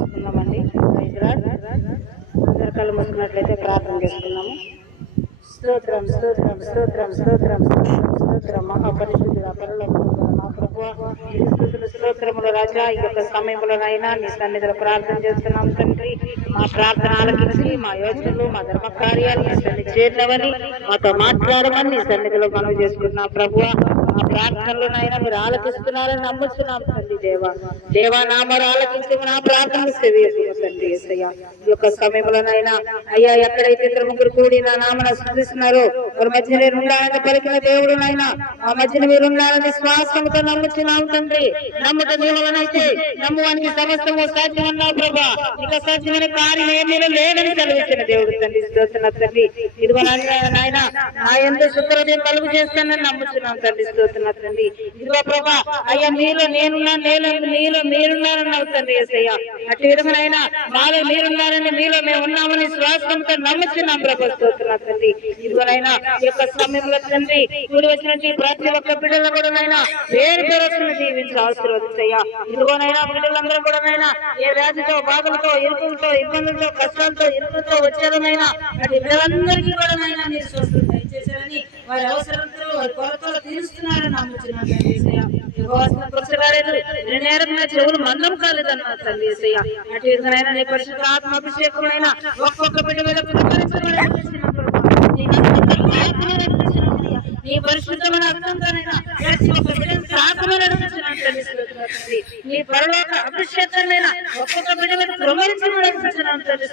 చేసుకుందామండి. అందరి కళ్ళు మూసుకున్నట్లయితే ప్రార్థన చేసుకున్నాము. స్తోత్రం స్తోత్రం స్తోత్రం స్తోత్రం స్తోత్రం స్తోత్రం మహాపరిశుద్ధుడ పరలోకమందున్న మా ప్రభువా, నీకు స్తుతులు స్తోత్రములు రాజా. ఈ యొక్క సమయంలోనైనా నీ సన్నిధిలో ప్రార్థన చేస్తున్నాం తండ్రి. మా ప్రార్థన ఆలకించి మా యోచనలు మా ధర్మ కార్యాలు నీ సన్నిధి చేరినవని మాతో మాట్లాడమని నీ సన్నిధిలో మనవి చేసుకున్నాం ప్రభువా. మా ప్రార్థనలోనైనా మీరు ఆలకిస్తున్నారని నమ్ముతున్నాం తండ్రి. దేవా నా మరి ఆలకించి నా ప్రార్థనలు సేవిస్తున్నాం తండ్రి. యేసయ్య ఈ యొక్క సమయంలోనైనా అయ్యా ఎక్కడైతే ఇద్దరు ముగ్గురు కూడి నా నామన స్తుతిస్తున్నారో వారి మధ్య నేను ఉండాలని పలికిన దేవుడు నాయన మా మధ్యన మీరు ఉండాలని విశ్వాసంతో నమ్ముతున్నాం తండ్రి. నమ్ముట దేవులనైతే నమ్మువానికి సమస్తము సాధ్యమన్నావు ప్రభా. ఇక సాధ్యమైన కార్యం ఏమీ లేదని సెలవిచ్చిన దేవుడు తండ్రి. స్తోత్రం తండ్రి. ఇదిగో నాయన నా ఎంత శుక్రదేవి కలుగు చేస్తానని నమ్ముతున్నాం తండ్రి. స్తోత్రం తండ్రి. ఇదిగో ప్రభా అయ్యా నీలో నేనున్నా నీలో మీరున్నారన్నావు తండ్రి. యేసయ్య అట్టి విధమునైనా నాలో మీరున్నారని మీలో మేము ఉన్నామని శ్వాసంతో నమ్ముతున్నాం ప్రభా. స్తోత్రం తండ్రి. ఇదిగోనైనా ఈ యొక్క సమయంలో తండ్రి కూడి వచ్చినట్టు ప్రతి ఒక్క బిడ్డలను కూడా నైనా వేరు పేరు దీవించి ఆశీర్వదించయ్యా. ఇదిగోనైనా బిడ్డలందరూ కూడా నైనా ఏ వ్యాధితో బాధలతో ఇరుకులతో ఇబ్బందులతో కష్టాలతో ఇరుకులతో వచ్చారనైనా అటు బిడ్డలందరికీ కూడా నైనా మీరు స్వస్థత దయచేశారని వారి అవసరంతో వారి కొరతలు తీరుస్తున్నారని నమ్ముతున్నాను తండ్రి. నేరం చెవులు మందం కాలేదన్నా తండ్రి. యేసయ్య అటు విధంగా నీ పరిశుద్ధ ఆత్మాభిషేకమైన ఒక్కొక్క బిడ్డ మీద నీ పరిశుద్ధమైన అర్థంతోనైనా నీ పరలోక అభిషేకమైనా ఒక్కొక్క బిడ్డ మీద ప్రమరించమని తండ్రి.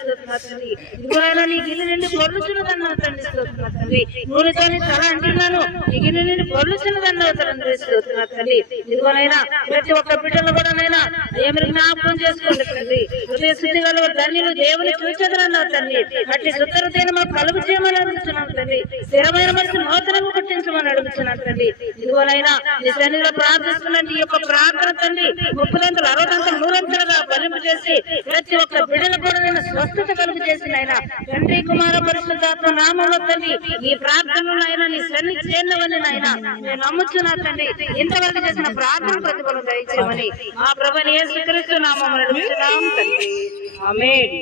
ఇదిగోనైనా నీ గిన్నె నుండి పొర్లుచున్నదన్నా తండ్రి. స్తోత్రం తండ్రి. నూనెతో తల అంటున్నాను నీ గిన్నె నుండి పొర్లుచున్నదన్నా తండ్రి. స్తోత్రం తండ్రి. ఇదిగోనైనా ప్రతి ఒక్క బిడ్డలు కూడా నైనా ఏమి జ్ఞాపకం చేసుకోండి తండ్రి. హృదయ శుద్ధి గల ధన్యులు దేవుని చూచదనన్నావు తండ్రి. అట్టి శుద్ధతను మాకు కలుగు చేయమని అడుగుతున్నాం తండ్రి. స్థిరమైన మనసు నూతనంగా పుట్టించమని అడుగుతున్నాం తండ్రి. ఇదిగోనైనా నీ సన్నిధిలో ప్రార్థిస్తున్నాను. ఈ యొక్క ప్రార్థన తండ్రి 30 60 100 ఫలింపు చేసి ప్రతి ఒక్క బిడ్డలు కూడా నేను స్వస్థత కలుగు చేసిన ఆయన తండ్రి కుమార పరిశుద్ధాత్మ నామంలో తండ్రి ఈ ప్రార్థనలు అయినా నీ సన్నిధి చేరినవని నాయన నేను నమ్ముతున్నా తండ్రి. ఇంతవరకు చేసిన ప్రార్థన ప్రతిఫలం దయచేయమని మా ప్రభువుని యేసుక్రీస్తు నామమున అడుగుతున్నాం తండ్రి. ఆమేన్.